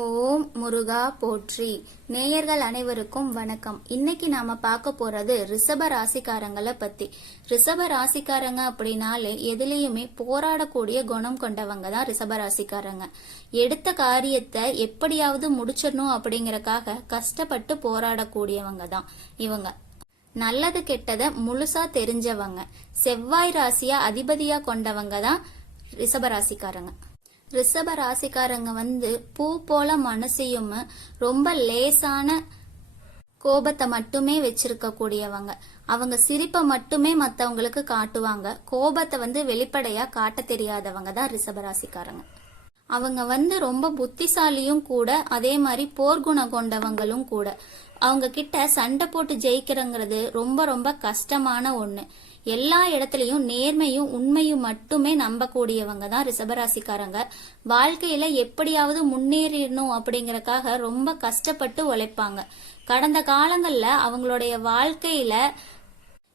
ஓம் முருகா போற்றி. நேயர்கள் அனைவருக்கும் வணக்கம். இன்னைக்கு நாம பார்க்க போறது ரிஷப ராசிக்காரங்களை பத்தி. ரிஷப ராசிக்காரங்க அப்படின்னாலே எதுலயுமே போராடக்கூடிய குணம் கொண்டவங்க தான் ரிஷப ராசிக்காரங்க. எடுத்த காரியத்தை எப்படியாவது முடிச்சிடணும் அப்படிங்கறக்காக கஷ்டப்பட்டு போராடக்கூடியவங்க தான் இவங்க. நல்லது கெட்டதை முழுசா தெரிஞ்சவங்க. செவ்வாய் ராசியா அதிபதியா கொண்டவங்க தான் ரிஷப ராசிக்காரங்க. ரிஷப ராசிக்காரங்க பூ போல மனசையும் ரொம்ப லேசான கோபத்தை மட்டுமே வச்சிருக்க கூடியவங்க. அவங்க சிரிப்பை மட்டுமே மத்தவங்களுக்கு காட்டுவாங்க. கோபத்தை வெளிப்படையா காட்ட தெரியாதவங்க தான் ரிஷப ராசிக்காரங்க. அவங்க ரொம்ப புத்திசாலியும் கூட, அதே மாதிரி போர்க்குணம் கொண்டவங்களும் கூட. அவங்க கிட்ட சண்டை போட்டு ஜெயிக்கிறங்கிறது ரொம்ப ரொம்ப கஷ்டமான ஒண்ணு. எல்லா இடத்துலயும் நேர்மையும் உண்மையும் மட்டுமே நம்பக்கூடியவங்க தான் ரிஷபராசிக்காரங்க. வாழ்க்கையில எப்படியாவது முன்னேறணும் அப்படிங்கறக்காக ரொம்ப கஷ்டப்பட்டு உழைப்பாங்க. கடந்த காலங்கள்ல அவங்களுடைய வாழ்க்கையில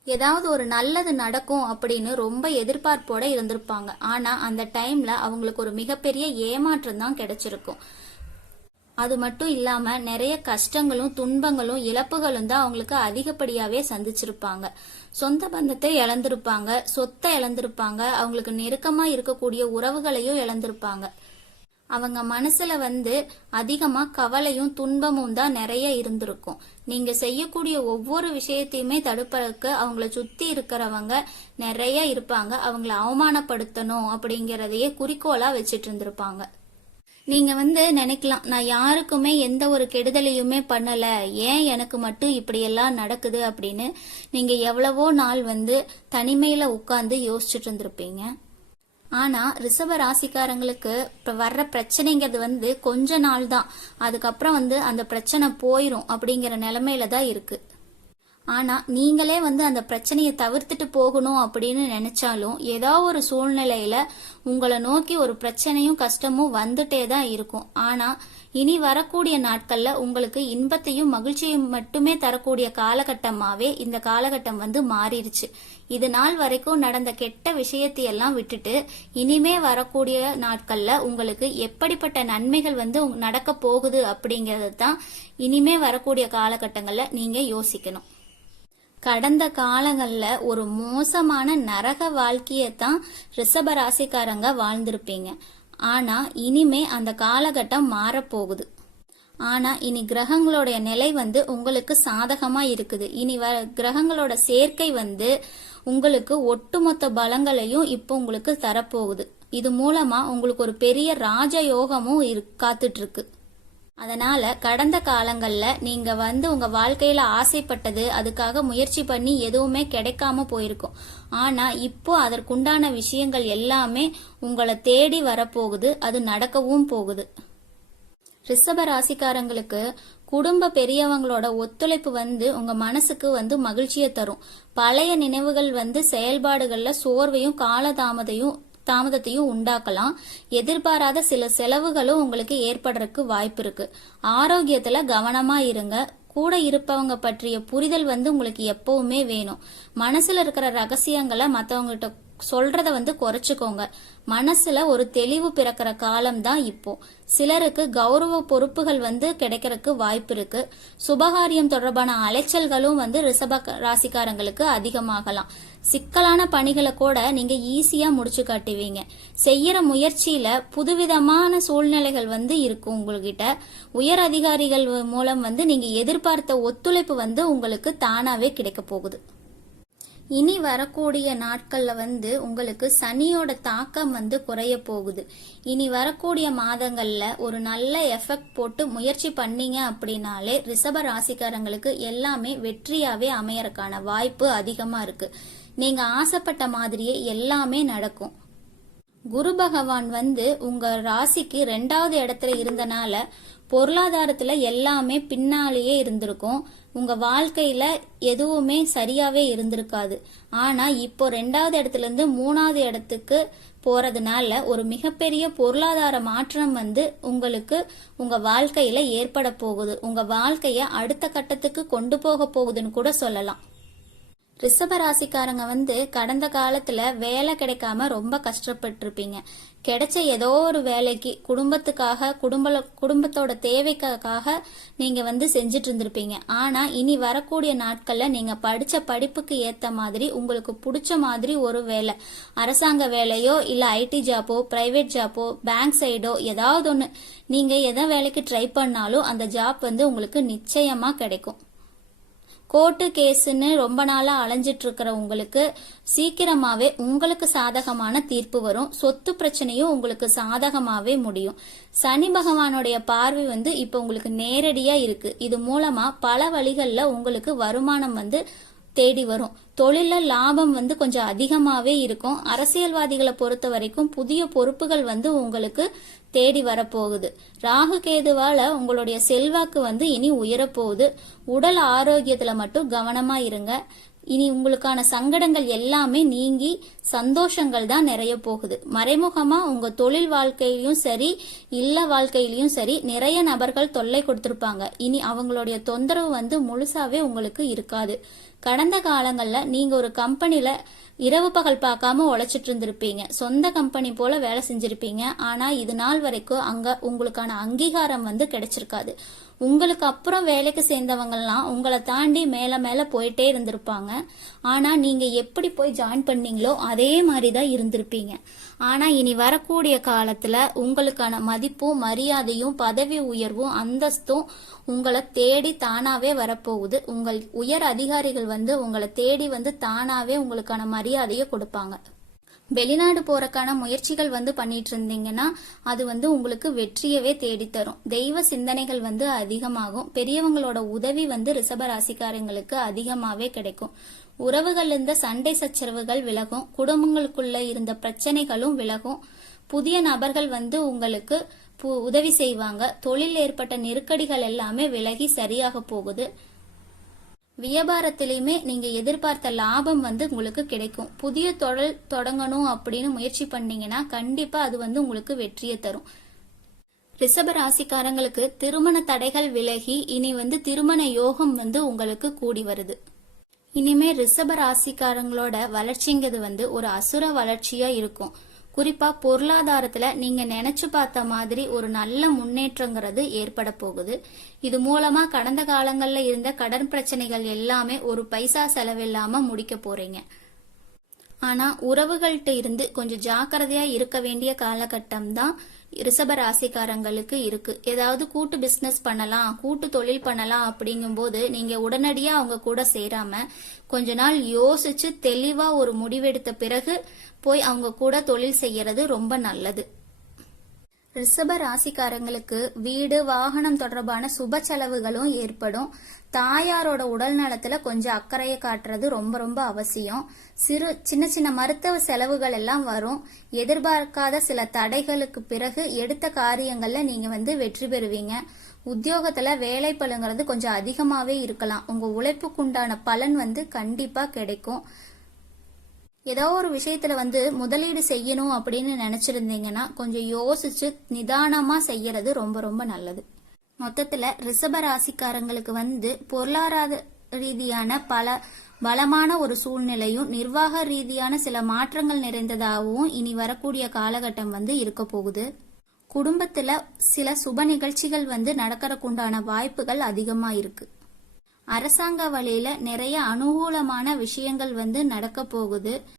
ஏதாவது ஒரு நல்லது நடக்கும் அப்படின்னு ரொம்ப எதிர்பார்ப்போட இருந்திருப்பாங்க. ஆனா அந்த டைம்ல அவங்களுக்கு ஒரு மிகப்பெரிய ஏமாற்றம் தான் கிடைச்சிருக்கும். அது மட்டும் இல்லாம நிறைய கஷ்டங்களும் துன்பங்களும் இழப்புகளும் தான் அவங்களுக்கு அதிகப்படியாவே சந்திச்சிருப்பாங்க. சொந்த பந்தத்தை இழந்திருப்பாங்க, சொத்தை இழந்திருப்பாங்க, அவங்களுக்கு நெருக்கமா இருக்கக்கூடிய உறவுகளையும் இழந்திருப்பாங்க. அவங்க மனசுல அதிகமா கவலையும் துன்பமும் தான் நிறைய இருந்திருக்கும். நீங்க செய்யக்கூடிய ஒவ்வொரு விஷயத்தையுமே தடுப்பதற்கு அவங்கள சுத்தி இருக்கிறவங்க நிறைய இருப்பாங்க. அவங்கள அவமானப்படுத்தணும் அப்படிங்கறதையே குறிக்கோளா வச்சிட்டு இருந்திருப்பாங்க. நீங்க நினைக்கலாம், நான் யாருக்குமே எந்த ஒரு கெடுதலையுமே பண்ணல, ஏன் எனக்கு மட்டும் இப்படி எல்லாம் நடக்குது அப்படின்னு. நீங்க எவ்வளவோ நாள் தனிமையில உட்கார்ந்து யோசிச்சுட்டு இருந்திருப்பீங்க. ஆனா ரிஷப ராசிக்காரங்களுக்கு இப்ப வர்ற பிரச்சனைங்கிறது கொஞ்ச நாள் தான். அதுக்கப்புறம் அந்த பிரச்சனை போயிரும் அப்படிங்கிற நிலைமையில தான் இருக்கு. ஆனா நீங்களே அந்த பிரச்சனையை தவிர்த்துட்டு போகணும் அப்படின்னு நினைச்சாலும் ஏதோ ஒரு சூழ்நிலையில உங்களை நோக்கி ஒரு பிரச்சனையும் கஷ்டமும் வந்துட்டே தான் இருக்கும். ஆனா இனி வரக்கூடிய நாட்கள்ல உங்களுக்கு இன்பத்தையும் மகிழ்ச்சியும் மட்டுமே தரக்கூடிய காலகட்டமாவே இந்த காலகட்டம் மாறிடுச்சு. இது நாள் வரைக்கும் நடந்த கெட்ட விஷயத்தையெல்லாம் விட்டுட்டு இனிமே வரக்கூடிய நாட்கள்ல உங்களுக்கு எப்படிப்பட்ட நன்மைகள் நடக்க போகுது அப்படிங்கறது தான் இனிமே வரக்கூடிய காலகட்டங்கள்ல நீங்க யோசிக்கணும். கடந்த காலங்கள்ல ஒரு மோசமான நரக வாழ்க்கையத்தான் ரிஷப ராசிக்காரங்க வாழ்ந்திருப்பீங்க. ஆனா இனிமே அந்த காலகட்டம் மாறப்போகுது. ஆனா இனி கிரகங்களுடைய நிலை உங்களுக்கு சாதகமா இருக்குது. இனி கிரகங்களோட சேர்க்கை உங்களுக்கு ஒட்டுமொத்த பலங்களையும் இப்போ உங்களுக்கு தரப்போகுது. இது மூலமா உங்களுக்கு ஒரு பெரிய ராஜயோகமும் காத்துட்டு இருக்கு. அதனால கடந்த காலங்கள்ல நீங்க உங்க வாழ்க்கையில ஆசைப்பட்டது, அதுக்காக முயற்சி பண்ணி எதுவுமே கிடைக்காம போயிருக்கும். ஆனா இப்போ அதற்குண்டான விஷயங்கள் எல்லாமே உங்களை தேடி வரப்போகுது. அது நடக்கவும் போகுது. ரிஷப ராசிக்காரங்களுக்கு குடும்ப பெரியவங்களோட ஒத்துழைப்பு உங்க மனசுக்கு மகிழ்ச்சியை தரும். பழைய நினைவுகள் செயல்பாடுகள்ல சோர்வையும் தாமதத்தையும் உண்டாக்கலாம். எதிர்பாராத சில செலவுகளும் உங்களுக்கு ஏற்படுறதுக்கு வாய்ப்பு இருக்கு. ஆரோக்கியத்துல கவனமா இருங்க. கூட இருப்பவங்க பற்றிய புரிதல் உங்களுக்கு எப்பவுமே வேணும். மனசுல இருக்கிற ரகசியங்களை மத்தவங்ககிட்ட சொல்றத குறைச்சுக்கோங்க. மனசுல ஒரு தெளிவு பிறக்கிற காலம் தான் இப்போ. சிலருக்கு கௌரவ பொறுப்புகள் கிடைக்கிறதுக்கு வாய்ப்பு இருக்கு. சுபகாரியம் தொடர்பான அலைச்சல்களும் ரிஷப ராசிக்காரங்களுக்கு அதிகமாகலாம். சிக்கலான பணிகளை கூட நீங்க ஈஸியா முடிச்சு காட்டுவீங்க. செய்யற முயற்சியில புதுவிதமான சூழ்நிலைகள் இருக்கும். உங்ககிட்ட உயர் அதிகாரிகள் மூலம் நீங்க எதிர்பார்த்த ஒத்துழைப்பு உங்களுக்கு தானாவே கிடைக்க போகுது. இனி வரக்கூடிய நாட்கள்ல உங்களுக்கு சனியோட தாக்கம் குறைய போகுது. இனி வரக்கூடிய மாதங்கள்ல ஒரு நல்ல எஃபெக்ட் போட்டு முயற்சி பண்ணீங்க அப்படின்னாலே ரிஷப ராசிக்காரங்களுக்கு எல்லாமே வெற்றியாவே அமையறதுக்கான வாய்ப்பு அதிகமா இருக்கு. நீங்க ஆசைப்பட்ட மாதிரியே எல்லாமே நடக்கும். குரு பகவான் உங்க ராசிக்கு 2வது இடத்துல இருந்தனால பொருளாதாரத்துல எல்லாமே பின்னாலேயே இருந்திருக்கும். உங்க வாழ்க்கையில எதுவுமே சரியாவே இருந்திருக்காது. ஆனா இப்போ 2வது இடத்துல இருந்து 3வது இடத்துக்கு போறதுனால ஒரு மிகப்பெரிய பொருளாதார மாற்றம் உங்களுக்கு உங்க வாழ்க்கையில ஏற்பட போகுது. உங்க வாழ்க்கைய அடுத்த கட்டத்துக்கு கொண்டு போக போகுதுன்னு கூட சொல்லலாம். ரிஷப ராசிக்காரங்க வந்து கடந்த காலத்துல வேலை கிடைக்காம ரொம்ப கஷ்டப்பட்டிருப்பீங்க. கிடைச்ச ஏதோ ஒரு வேலைக்கு குடும்பத்தோட தேவைக்காக நீங்க வந்து செஞ்சுட்டு இருந்திருப்பீங்க. ஆனா இனி வரக்கூடிய நாட்கள்ல நீங்க படிச்ச படிப்புக்கு ஏத்த மாதிரி உங்களுக்கு பிடிச்ச மாதிரி ஒரு வேலை, அரசாங்க வேலையோ இல்ல ஐடி ஜாப்போ பிரைவேட் ஜாப்போ பேங்க் சைடோ ஏதாவது ஒண்ணு நீங்க எதை வேலைக்கு ட்ரை பண்ணாலும் அந்த ஜாப் வந்து உங்களுக்கு நிச்சயமா கிடைக்கும். கோர்ட்டு கேஸ்ன்னு ரொம்ப நாளா அலைஞ்சிட்டு இருக்கிற உங்களுக்கு சீக்கிரமாவே உங்களுக்கு சாதகமான தீர்ப்பு வரும். சொத்து பிரச்சனையும் உங்களுக்கு சாதகமாவே முடியும். சனி பகவானுடைய பார்வை வந்து இப்ப உங்களுக்கு நேரடியா இருக்கு. இது மூலமா பல வழிகள்ல உங்களுக்கு வருமானம் வந்து தேடி வரும். தொழில லாபம் வந்து கொஞ்சம் அதிகமாவே இருக்கும். அரசியல்வாதிகளை பொறுத்த வரைக்கும் புதிய பொறுப்புகள் வந்து உங்களுக்கு தேடி வரப்போகுது. ராகு கேதுவால உங்களுடைய செல்வாக்கு வந்து இனி உயரப்போகுது. உடல் ஆரோக்கியத்துல மட்டும் கவனமா இருங்க. இனி உங்களுக்கான சங்கடங்கள் எல்லாமே நீங்கி சந்தோஷங்கள் தான் நிறைய போகுது. மறைமுகமா உங்க தொழில் வாழ்க்கையிலும் சரி இல்ல வாழ்க்கையிலயும் சரி நிறைய நபர்கள் தொல்லை கொடுத்திருப்பாங்க. இனி அவங்களுடைய தொந்தரவு வந்து முழுசாவே உங்களுக்கு இருக்காது. கடந்த காலங்கள்ல நீங்க ஒரு கம்பெனில இரவு பகல் பார்க்காம உழைச்சிட்டு இருந்திருப்பீங்க. சொந்த கம்பெனி போல வேலை செஞ்சிருப்பீங்க. ஆனா இது நாள் வரைக்கும் அங்க உங்களுக்கான அங்கீகாரம் வந்து கிடைச்சிருக்காது. உங்களுக்கு அப்புறம் வேலைக்கு சேர்ந்தவங்கலாம் உங்களை தாண்டி மேல மேல போயிட்டே இருந்திருப்பாங்க. ஆனா நீங்க எப்படி போய் ஜாயின் பண்ணீங்களோ அதே மாதிரிதான் இருந்திருப்பீங்க. ஆனா இனி வரக்கூடிய காலத்துல உங்களுக்கான மதிப்பும் மரியாதையும் பதவி உயர்வும் அந்தஸ்தும் உங்களை தேடி தானாவே வரப்போகுது. உங்கள் உயர் அதிகாரிகள் வந்து உங்களை தேடி வந்து தானாவே உங்களுக்கான மரியாதையை கொடுப்பாங்க. வெளிநாடு போறக்கான முயற்சிகள் வந்து பண்ணிட்டு இருந்தீங்கன்னா அது வந்து உங்களுக்கு வெற்றியவே தேடித்தரும். தெய்வ சிந்தனைகள் வந்து அதிகமாகும். பெரியவங்களோட உதவி வந்து ரிஷப ராசிக்காரங்களுக்கு அதிகமாவே கிடைக்கும். உறவுகள் இருந்த சண்டை சச்சரவுகள் விலகும். குடும்பங்களுக்குள்ள இருந்த பிரச்சனைகளும் விலகும். புதிய நபர்கள் வந்து உங்களுக்கு உதவி செய்வாங்க. தொழில் ஏற்பட்ட நெருக்கடிகள் எல்லாமே விலகி சரியாக போகுது. வியாபாரத்திலையுமே நீங்க எதிர்பார்த்த லாபம் வந்து உங்களுக்கு கிடைக்கும். புதிய தொழில் தொடங்கணும் அப்படின்னு முயற்சி பண்ணீங்கன்னா கண்டிப்பா அது வந்து உங்களுக்கு வெற்றியை தரும். ரிஷப ராசிக்காரங்களுக்கு திருமண தடைகள் விலகி இனி வந்து திருமண யோகம் வந்து உங்களுக்கு கூடி வருது. இனிமே ரிஷப ராசிக்காரங்களோட வளர்ச்சிங்கிறது வந்து ஒரு அசுர வளர்ச்சியா இருக்கும். குறிப்பா பொருளாதாரத்துல நீங்க நினைச்சு பார்த்த மாதிரி ஒரு நல்ல முன்னேற்றங்கிறது ஏற்பட போகுது. இது மூலமா கடந்த காலங்கள்ல இருந்த கடன் பிரச்சனைகள் எல்லாமே ஒரு பைசா செலவில்லாம முடிக்க போறீங்க. ஆனா உறவுகள்கிட்ட இருந்து கொஞ்சம் ஜாக்கிரதையா இருக்க வேண்டிய காலகட்டம் தான் ரிஷப ராசிக்காரங்களுக்கு இருக்கு. ஏதாவது கூட்டு பிசினஸ் பண்ணலாம், கூட்டு தொழில் பண்ணலாம் அப்படிங்கும் போது நீங்க உடனடியா அவங்க கூட சேராம கொஞ்ச நாள் யோசிச்சு தெளிவா ஒரு முடிவெடுத்த பிறகு போய் அவங்க கூட தொழில் செய்யறது ரொம்ப நல்லது. ரிஷப ராசிக்காரங்களுக்கு வீடு வாகனம் தொடர்பான சுப செலவுகளும் ஏற்படும். தாயாரோட உடல் நலத்துல கொஞ்சம் அக்கறையை காட்டுறது ரொம்ப ரொம்ப அவசியம். சின்ன சின்ன மருத்துவ செலவுகள் எல்லாம் வரும். எதிர்பார்க்காத சில தடைகளுக்கு பிறகு எடுத்த காரியங்கள்ல நீங்க வந்து வெற்றி பெறுவீங்க. உத்தியோகத்துல வேலை பளுங்கிறது கொஞ்சம் அதிகமாவே இருக்கலாம். உங்க உழைப்புக்குண்டான பலன் வந்து கண்டிப்பா கிடைக்கும். ஏதோ ஒரு விஷயத்துல வந்து முதலீடு செய்யணும் அப்படின்னு நினைச்சிருந்தீங்கன்னா கொஞ்சம் யோசிச்சு நிதானமா செய்யறது ரொம்ப ரொம்ப நல்லது. மொத்தத்துல ரிஷப ராசிக்காரங்களுக்கு வந்து பொருளாதார ரீதியான பலமான ஒரு சூழ்நிலையும் நிர்வாக ரீதியான சில மாற்றங்கள் நிறைந்ததாகவும் இனி வரக்கூடிய காலகட்டம் வந்து இருக்க போகுது. குடும்பத்துல சில சுப நிகழ்ச்சிகள் வந்து நடக்கிறதுக்குண்டான வாய்ப்புகள் அதிகமா இருக்கு. அரசாங்க வழியில நிறைய அனுகூலமான விஷயங்கள் வந்து நடக்க போகுது.